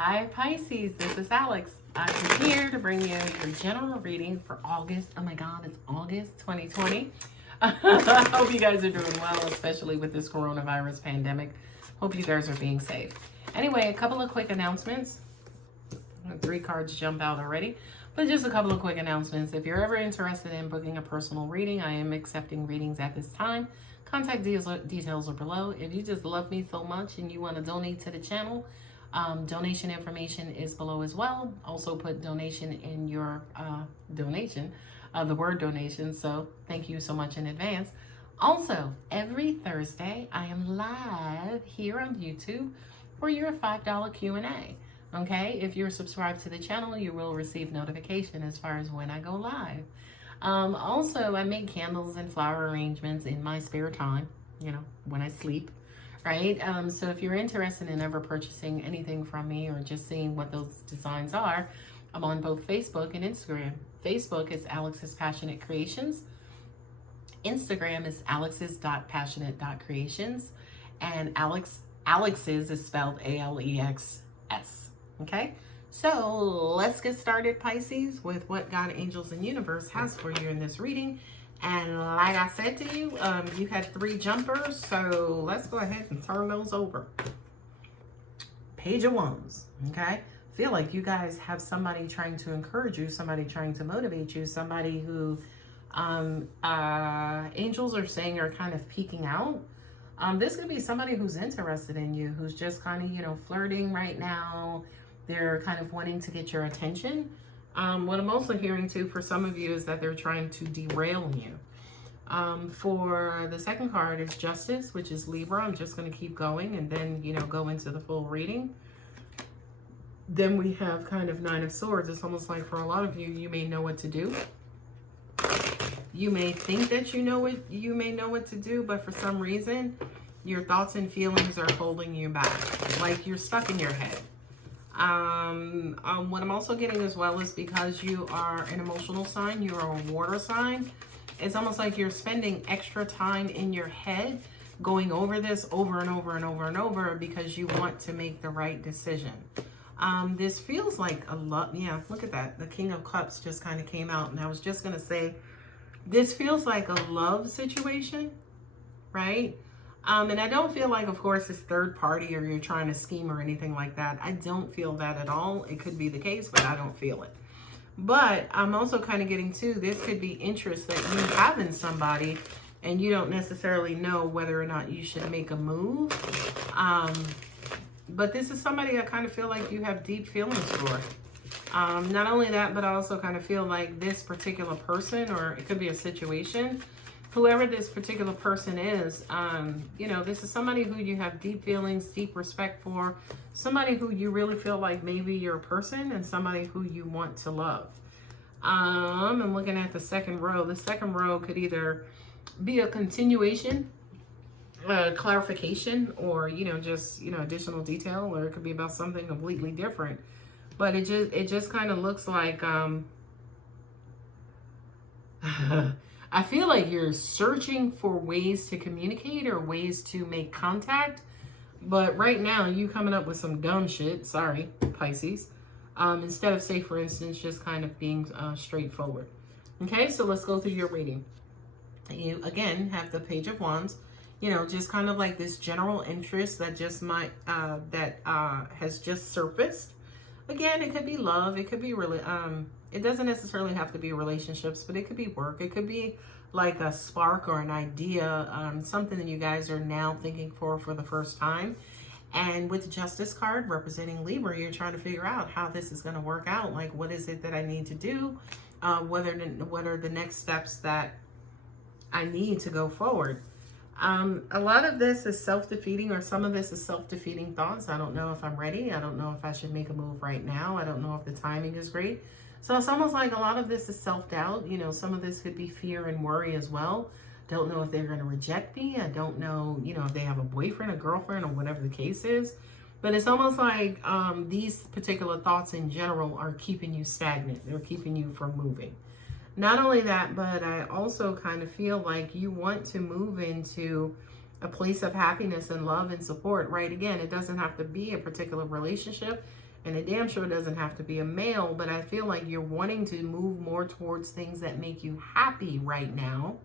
Hi Pisces, this is Alex. I'm here to bring you your general reading for August. Oh my God, it's August 2020. I hope you guys are doing well, especially with this coronavirus pandemic. Hope you guys are being safe. Anyway, a couple of quick announcements. 3 cards jump out already, but just a couple of quick announcements. If you're ever interested in booking a personal reading, I am accepting readings at this time. Contact details are below. If you just love me so much and you want to donate to the channel, donation information is below as well. Also put donation in your donation, the word donation. So thank you so much in advance. Also, every Thursday, I am live here on YouTube for your $5 Q&A. Okay, if you're subscribed to the channel, you will receive notification as far as when I go live. Also, I make candles and flower arrangements in my spare time, you know, when I sleep, right? So if you're interested in ever purchasing anything from me or just seeing what those designs are, I'm on both Facebook and Instagram. Facebook is Alex's Passionate Creations. Instagram is alex's.passionate.creations. And Alex's is spelled ALEXS. Okay, so let's get started, Pisces, with what God, angels, and universe has for you in this reading. And like I said to you, you had 3 jumpers, so let's go ahead and turn those over. Page of Wands. Okay, feel like you guys have somebody trying to encourage you, somebody trying to motivate you, somebody who angels are saying are kind of peeking out. This could be somebody who's interested in you, who's just kind of, you know, flirting right now. They're kind of wanting to get your attention. What I'm also hearing too for some of you is that they're trying to derail you. For the second card is Justice, which is Libra. I'm just going to keep going and then, you know, go into the full reading. Then we have kind of Nine of Swords. It's almost like for a lot of you, you may know what to do. You may think that you know what to do, but for some reason, your thoughts and feelings are holding you back. Like you're stuck in your head. What I'm also getting as well is because you are an emotional sign, you are a water sign, it's almost like you're spending extra time in your head going over this over and over and over and over because you want to make the right decision. This feels like a lot. Yeah, look at that. The King of Cups just kind of came out, and I was just going to say, this feels like a love situation, right? And I don't feel like, of course, it's third party or you're trying to scheme or anything like that. I don't feel that at all. It could be the case, but I don't feel it. But I'm also kind of getting to, this could be interest that you have in somebody and you don't necessarily know whether or not you should make a move. But this is somebody I kind of feel like you have deep feelings for. Not only that, but I also kind of feel like this particular person, or it could be a situation, whoever this particular person is, you know, this is somebody who you have deep feelings, deep respect for, somebody who you really feel like maybe you're a person, and somebody who you want to love. I'm looking at the second row. The second row could either be a continuation, clarification, or, you know, just, you know, additional detail, or it could be about something completely different. But it just kind of looks like, I feel like you're searching for ways to communicate or ways to make contact. But right now, you coming up with some dumb shit. Sorry, Pisces. Instead of, say, for instance, just kind of being straightforward. Okay, so let's go through your reading. You, again, have the Page of Wands. You know, just kind of like this general interest that just might, has just surfaced. Again, it could be love. It could be really, it doesn't necessarily have to be relationships, but it could be work. It could be like a spark or an idea, something that you guys are now thinking for the first time. And with the Justice card representing Libra, you're trying to figure out how this is going to work out. Like, what is it that I need to do? What are the next steps that I need to go forward? A lot of this is self-defeating, or some of this is self-defeating thoughts. I don't know if I'm ready. I don't know if I should make a move right now. I don't know if the timing is great. So it's almost like a lot of this is self-doubt. You know, some of this could be fear and worry as well. Don't know if they're going to reject me. I don't know, you know, if they have a boyfriend, a girlfriend, or whatever the case is. But it's almost like these particular thoughts in general are keeping you stagnant. They're keeping you from moving. Not only that, but I also kind of feel like you want to move into a place of happiness and love and support, right? Again, it doesn't have to be a particular relationship. And it damn sure doesn't have to be a male, but I feel like you're wanting to move more towards things that make you happy right now,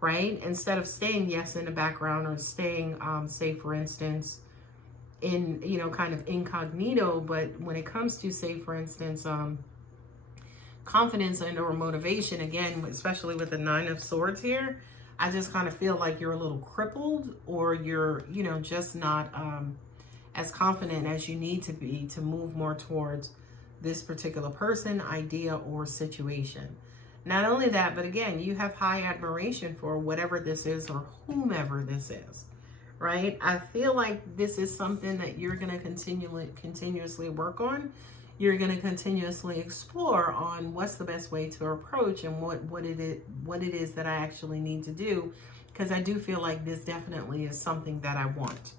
right? Instead of staying, yes, in the background, or staying, say, for instance, in, you know, kind of incognito. But when it comes to, say, for instance, confidence and or motivation, again, especially with the Nine of Swords here, I just kind of feel like you're a little crippled, or you're, you know, just not as confident as you need to be to move more towards this particular person, idea, or situation. Not only that, but again, you have high admiration for whatever this is or whomever this is, right? I feel like this is something that you're going to continuously work on. You're going to continuously explore on what's the best way to approach, and what it is that I actually need to do, because I do feel like this definitely is something that I want.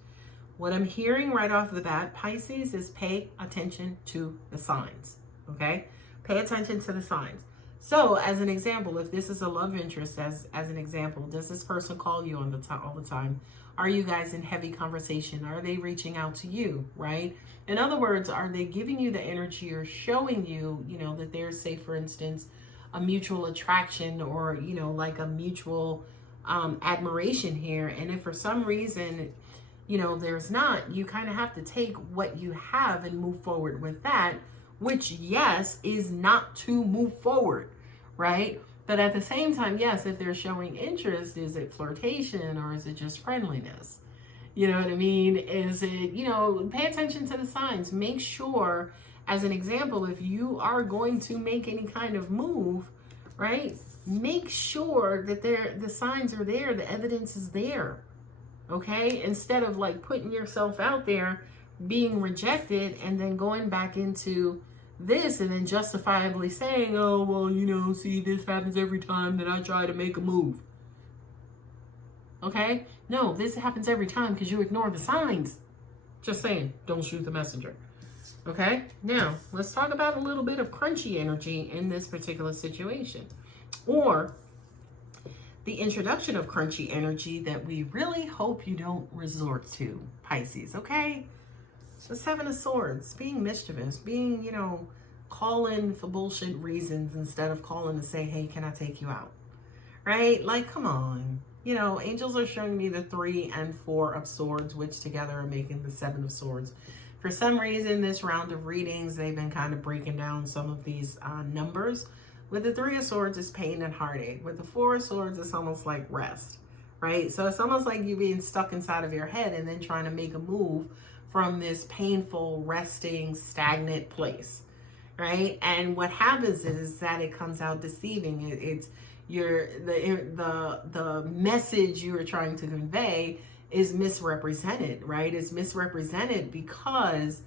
What I'm hearing right off the bat, Pisces, is pay attention to the signs, okay? Pay attention to the signs. So, as an example, if this is a love interest, as an example, does this person call you all the time? Are you guys in heavy conversation? Are they reaching out to you, right? In other words, are they giving you the energy or showing you, you know, that there's, say, for instance, a mutual attraction, or, you know, like a mutual admiration here? And if for some reason, you know, there's not, you kind of have to take what you have and move forward with that, which, yes, is not to move forward, right? But at the same time, yes, if they're showing interest, is it flirtation, or is it just friendliness? You know what I mean? Is it, you know, pay attention to the signs. Make sure, as an example, if you are going to make any kind of move, right, make sure that the signs are there, the evidence is there. Okay, instead of like putting yourself out there, being rejected, and then going back into this and then justifiably saying, oh, well, you know, see, this happens every time that I try to make a move. Okay, no, this happens every time because you ignore the signs. Just saying, don't shoot the messenger. Okay, now let's talk about a little bit of crunchy energy in this particular situation, or the introduction of crunchy energy that we really hope you don't resort to, Pisces, okay? The Seven of Swords, being mischievous, being, you know, calling for bullshit reasons instead of calling to say, hey, can I take you out? Right? Like, come on. You know, angels are showing me the 3 and 4 of Swords, which together are making the 7 of Swords. For some reason, this round of readings, they've been kind of breaking down some of these numbers. With the 3 of Swords, it's pain and heartache. With the 4 of Swords, it's almost like rest, right? So it's almost like you being stuck inside of your head and then trying to make a move from this painful, resting, stagnant place, right? And what happens is that it comes out deceiving. It's the message you are trying to convey is misrepresented, right? It's misrepresented because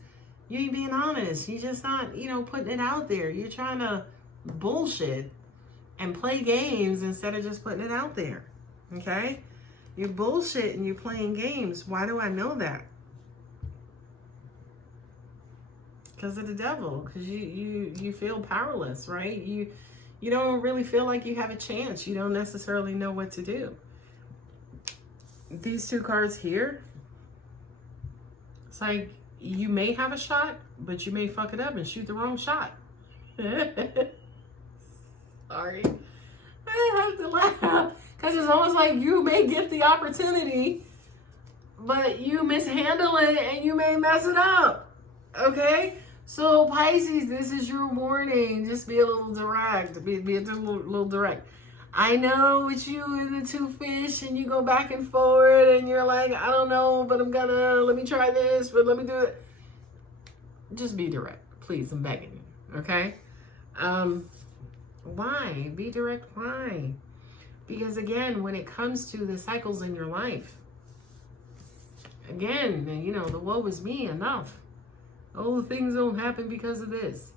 you ain't being honest. You're just not, you know, putting it out there. You're trying to bullshit and play games instead of just putting it out there. Okay, you're bullshit and you're playing games. Why do I know that? Because of the devil. Because you feel powerless, right? You don't really feel like you have a chance. You don't necessarily know what to do. These 2 cards here, it's like you may have a shot, but you may fuck it up and shoot the wrong shot. Sorry, I have to laugh because it's almost like you may get the opportunity, but you mishandle it and you may mess it up. Okay, so Pisces, this is your warning. Just be a little direct. Be a little direct. I know it's you and the 2 fish, and you go back and forward, and you're like, I don't know, but let me try this, but let me do it. Just be direct, please. I'm begging you. Okay. Why? Be direct. Why? Because again, when it comes to the cycles in your life, again, you know, the woe is me, enough. Oh, things don't happen because of this.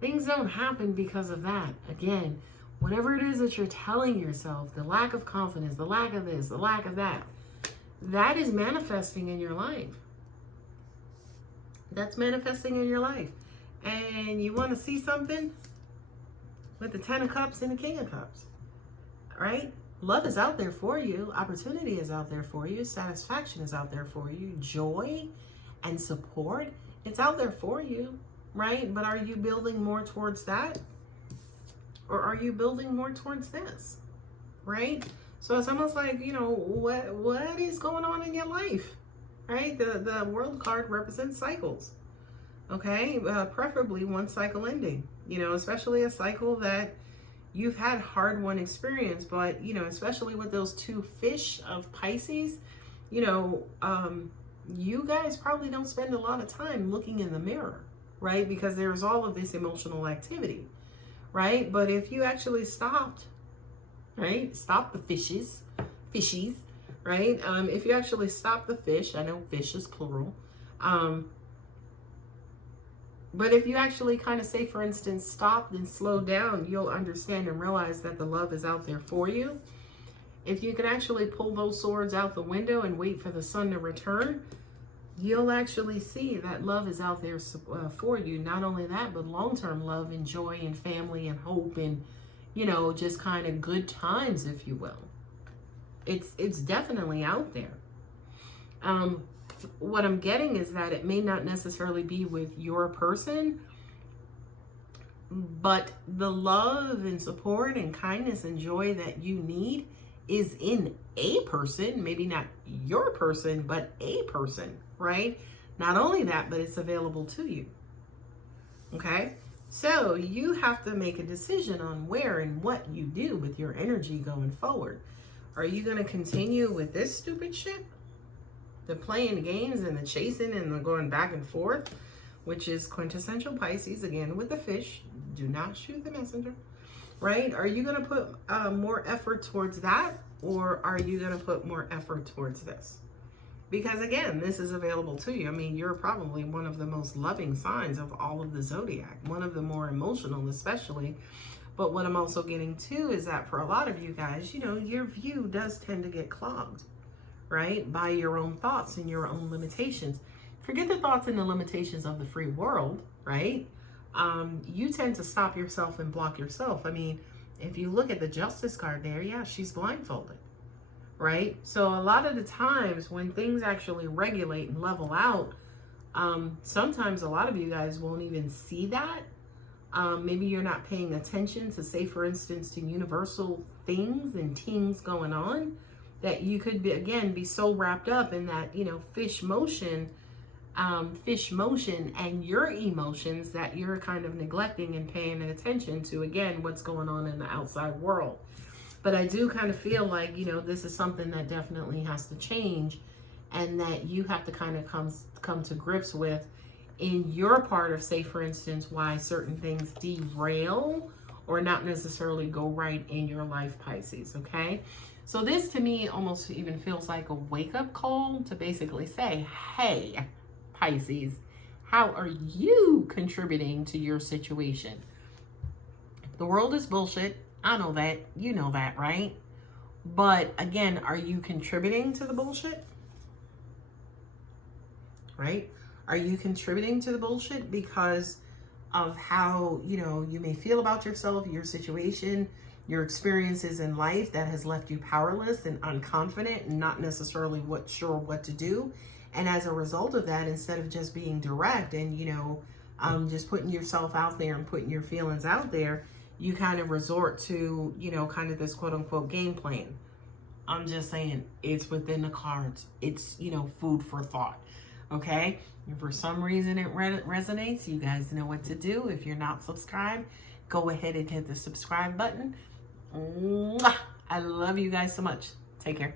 Things don't happen because of that. Again, whatever it is that you're telling yourself, the lack of confidence, the lack of this, the lack of that, that is manifesting in your life. That's manifesting in your life. And you want to see something? With the 10 of Cups and the King of Cups, right? Love is out there for you. Opportunity is out there for you. Satisfaction is out there for you. Joy and support, it's out there for you. right? But are you building more towards that? Or are you building more towards this, right? So it's almost like, you know, what is going on in your life, right? The world card represents cycles, okay? Preferably one cycle ending, you know, especially a cycle that you've had hard-won experience. But, you know, especially with those two fish of Pisces, you know, you guys probably don't spend a lot of time looking in the mirror, right? Because there's all of this emotional activity, right? But if you actually stopped, right? Stop the fishies, right? If you actually stop the fish, I know fish is plural. But if you actually kind of say, for instance, stop and slow down, you'll understand and realize that the love is out there for you. If you can actually pull those swords out the window and wait for the sun to return, you'll actually see that love is out there for you. Not only that, but long-term love and joy and family and hope and, you know, just kind of good times, if you will. It's definitely out there. What I'm getting is that it may not necessarily be with your person, but the love and support and kindness and joy that you need is in a person, maybe not your person, but a person, right? Not only that, but it's available to you. Okay? So you have to make a decision on where and what you do with your energy going forward. Are you going to continue with this stupid shit? The playing games and the chasing and the going back and forth, which is quintessential Pisces, again, with the fish. Do not shoot the messenger, right? Are you going to put more effort towards that? Or are you going to put more effort towards this? Because again, this is available to you. I mean, you're probably one of the most loving signs of all of the zodiac, one of the more emotional especially. But what I'm also getting to is that for a lot of you guys, you know, your view does tend to get clogged, right? By your own thoughts and your own limitations. Forget the thoughts and the limitations of the free world, right? You tend to stop yourself and block yourself. I mean, if you look at the Justice card there, yeah, she's blindfolded, right? So a lot of the times when things actually regulate and level out, sometimes a lot of you guys won't even see that. Maybe you're not paying attention to, say, for instance, to universal things and things going on, that you could be, again, be so wrapped up in that, you know, fish motion and your emotions that you're kind of neglecting and paying attention to, again, what's going on in the outside world. But I do kind of feel like, you know, this is something that definitely has to change, and that you have to kind of come to grips with in your part of, say, for instance, why certain things derail or not necessarily go right in your life, Pisces, okay? So this to me almost even feels like a wake-up call to basically say, hey, Pisces, how are you contributing to your situation? The world is bullshit. I know that. You know that, right? But again, are you contributing to the bullshit? Right? Are you contributing to the bullshit because of how, you know, you may feel about yourself, your situation, your experiences in life that has left you powerless and unconfident and not necessarily sure what to do? And as a result of that, instead of just being direct and, you know, just putting yourself out there and putting your feelings out there, you kind of resort to, you know, kind of this quote unquote game plan. I'm just saying, it's within the cards. It's, you know, food for thought. Okay? If for some reason it resonates, you guys know what to do. If you're not subscribed, go ahead and hit the subscribe button. Mwah! I love you guys so much. Take care.